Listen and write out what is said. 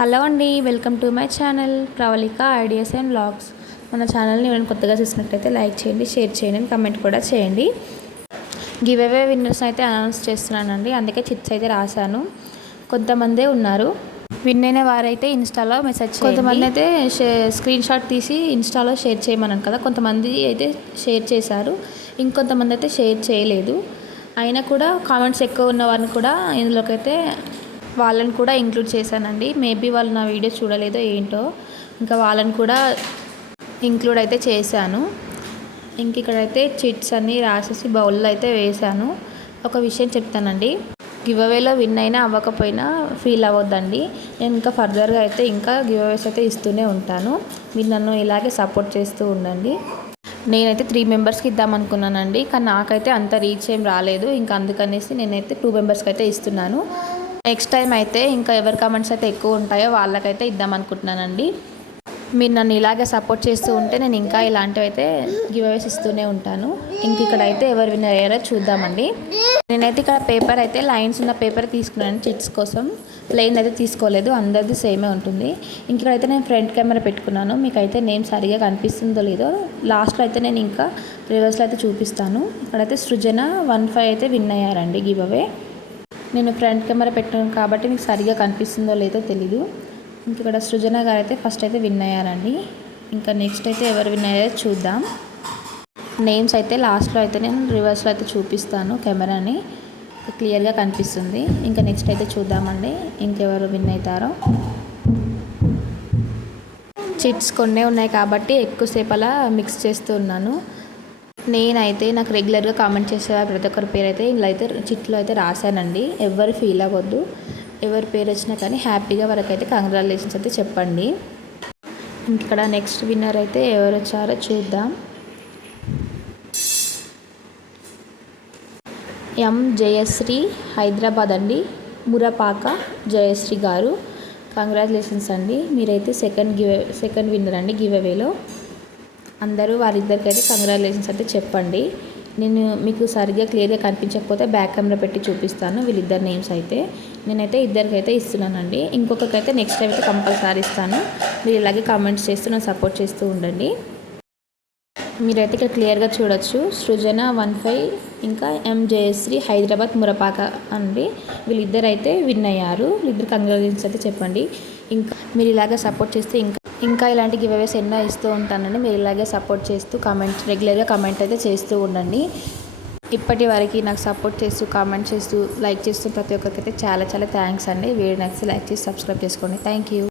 Hello అండి, welcome to my channel Pravalika ideas and vlogs. మన ఛానల్ని ఎవరైనా కొత్తగా చూసినట్లయితే లైక్ చేయండి, షేర్ చేయండి, కామెంట్ కూడా చేయండి. గివ్ అవే విన్నర్స్ అయితే అనౌన్స్ చేస్తున్నానండి, అందుకే చిట్స్ అయితే రాశాను. కొంతమందే ఉన్నారు విన్ అయిన వారైతే ఇన్స్టాలో మెసేజ్ చేయండి. కొంతమంది అయితే స్క్రీన్ షాట్ తీసి ఇన్స్టాలో షేర్ చేయమన్నాను కదా, కొంతమంది అయితే షేర్ చేశారు, ఇంకొంతమంది అయితే షేర్ చేయలేదు. అయినా కూడా కామెంట్స్ ఎక్కువ ఉన్న వారిని కూడా ఇందులోకైతే వాళ్ళని కూడా ఇంక్లూడ్ చేశానండి. మేబీ వాళ్ళు నా వీడియో చూడలేదో ఏంటో, ఇంకా వాళ్ళని కూడా ఇంక్లూడ్ అయితే చేశాను. ఇంక ఇక్కడైతే చిట్స్ అన్నీ రాసేసి బౌల్లో అయితే వేశాను. ఒక విషయం చెప్తానండి, గివ్ అవేలో విన్ అయినా అవ్వకపోయినా ఫీల్ అవ్వద్దండి. నేను ఇంకా ఫర్దర్గా అయితే ఇంకా గివ్ అవేస్ అయితే ఇస్తూనే ఉంటాను. మీరు నన్ను ఇలాగే సపోర్ట్ చేస్తూ ఉండండి. నేనైతే 3 మెంబర్స్కి ఇద్దామనుకున్నానండి, కానీ నాకైతే అంత రీచ్ ఏం రాలేదు. ఇంకా అందుకనేసి నేనైతే 2 మెంబర్స్కి అయితే ఇస్తున్నాను. నెక్స్ట్ టైం అయితే ఇంకా ఎవరి కామెంట్స్ అయితే ఎక్కువ ఉంటాయో వాళ్ళకైతే ఇద్దామనుకుంటున్నానండి. మీరు నన్ను ఇలాగే సపోర్ట్ చేస్తూ ఉంటే నేను ఇంకా ఇలాంటివి అయితే గివ్ అవేస్ ఇస్తూనే ఉంటాను. ఇంక ఇక్కడైతే ఎవరు విన్నర్ అయ్యారో చూద్దామండి. నేనైతే ఇక్కడ పేపర్ అయితే లైన్స్ ఉన్న పేపర్ తీసుకున్నాను చిట్స్ కోసం. ప్లెయిన్ అయితే తీసుకోలేదు, అందరిది సేమే ఉంటుంది. ఇక్కడైతే నేను ఫ్రంట్ కెమెరా పెట్టుకున్నాను. మీకైతే నేమ్ సరిగా కనిపిస్తుందో లేదో లాస్ట్లో అయితే నేను ఇంకా రివర్స్లో అయితే చూపిస్తాను. ఇక్కడైతే సృజన 15 అయితే విన్ అయ్యారండి గివ్ అవే. నేను ఫ్రంట్ కెమెరా పెట్టాను కాబట్టి మీకు సరిగా కనిపిస్తుందో లేదో తెలీదు. ఇంక ఇక్కడ సృజన గారు అయితే ఫస్ట్ అయితే విన్ అయ్యారండి. ఇంకా నెక్స్ట్ అయితే ఎవరు విన్ అయ్యారో చూద్దాం. నేమ్స్ అయితే లాస్ట్లో అయితే నేను రివర్స్లో అయితే చూపిస్తాను, కెమెరాని క్లియర్గా కనిపిస్తుంది. ఇంకా నెక్స్ట్ అయితే చూద్దామండి ఇంకెవరు విన్ అవుతారో. చిట్స్ కొన్నే ఉన్నాయి కాబట్టి ఎక్కువసేపు అలా మిక్స్ చేస్తూ ఉన్నాను. నేనైతే నాకు రెగ్యులర్గా కామెంట్ చేసే ప్రతి ఒక్కరి పేరు అయితే ఇలా అయితే చిట్లో అయితే రాశానండి. ఎవరు ఫీల్ అవ్వద్దు, ఎవరి పేరు వచ్చినా కానీ హ్యాపీగా వరకైతే కంగ్రాచులేషన్స్ అయితే చెప్పండి. ఇక్కడ నెక్స్ట్ విన్నర్ అయితే ఎవరు వచ్చారో చూద్దాం. ఎం జయశ్రీ హైదరాబాద్ అండి, మురపాక జయశ్రీ గారు. కంగ్రాచులేషన్స్ అండి, మీరైతే సెకండ్ విన్నర్ అండి గివ్ అవేలో. అందరూ వారిద్దరికైతే కంగ్రాచులేషన్స్ అయితే చెప్పండి. నేను మీకు సరిగ్గా క్లియర్గా కనిపించకపోతే బ్యాక్ కెమెరా పెట్టి చూపిస్తాను వీళ్ళిద్దరు నేమ్స్ అయితే. నేనైతే ఇద్దరికైతే ఇస్తున్నానండి, ఇంకొకరికైతే నెక్స్ట్ టైం అయితే కంపల్సరీ ఇస్తాను. మీరు ఇలాగే కామెంట్స్ చేస్తూ నాకు సపోర్ట్ చేస్తూ ఉండండి. మీరైతే ఇక్కడ క్లియర్గా చూడొచ్చు, సృజన 15 ఇంకా ఎం జయశ్రీ హైదరాబాద్ మురపాక అండి. వీళ్ళిద్దరు అయితే విన్ అయ్యారు. వీళ్ళిద్దరు కంగ్రాచులేషన్స్ అయితే చెప్పండి. ఇంకా మీరు ఇలాగే సపోర్ట్ చేస్తే ఇంకా ఇలాంటి గివ్ అవేస్ ఎన్నో ఇస్తూ ఉంటానండి. మీరు ఇలాగే సపోర్ట్ చేస్తూ రెగ్యులర్గా కామెంట్ అయితే చేస్తూ ఉండండి. ఇప్పటి వరకు నాకు సపోర్ట్ చేస్తూ కామెంట్ చేస్తూ లైక్ చేస్తూ ప్రతి ఒక్కరికైతే చాలా చాలా థ్యాంక్స్ అండి. వీడియో నచ్చితే లైక్ చేసి సబ్స్క్రైబ్ చేసుకోండి. Thank you.